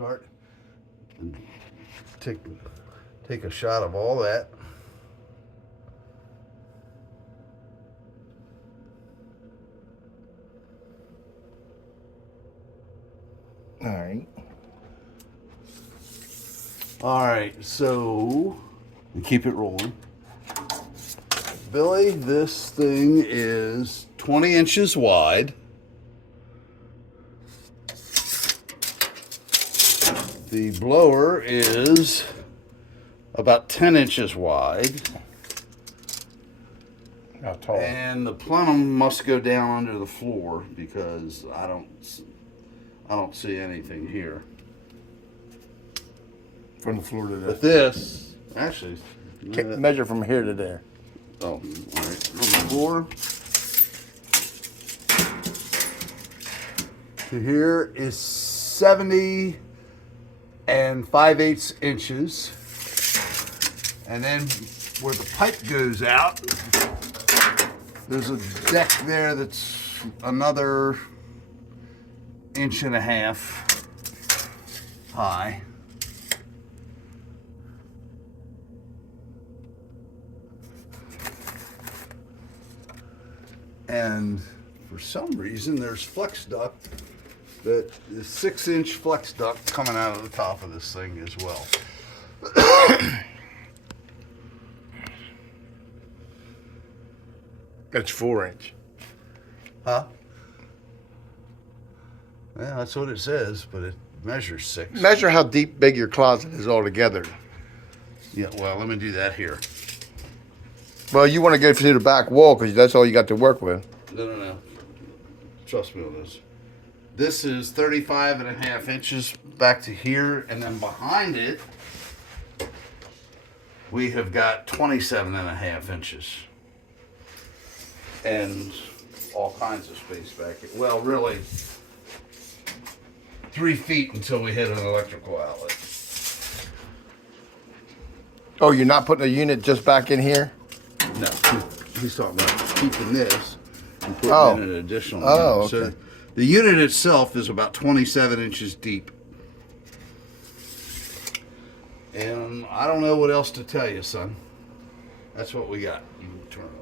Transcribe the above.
Start and take a shot of all that. All right. All right, so we keep it rolling. Billy, this thing is 20 inches wide. The blower is about 10 inches wide. How tall? And the plenum must go down under the floor because I don't see anything here. From the floor to But the. this, actually, Measure from here to there. oh, all right, from the floor to here is 70 and 5/8 inches. And then where the pipe goes out, there's a deck there that's another 1.5 inches high. And for some reason, there's flex duct that is 6-inch flex duct coming out of the top of this thing as well. That's 4-inch. Huh? Yeah, that's what it says, but it measures 6. Measure how big your closet is altogether. Yeah, well, let me do that here. Well, you want to go through the back wall because that's all you got to work with. No. Trust me on this. This is 35.5 inches back to here, and then behind it, we have got 27.5 inches. And all kinds of space back here. Well, really, 3 feet until we hit an electrical outlet. Oh, you're not putting a unit just back in here? No, he's talking about keeping this and putting in an additional unit. Okay. So the unit itself is about 27 inches deep. And I don't know what else to tell you, son. That's what we got. You can turn it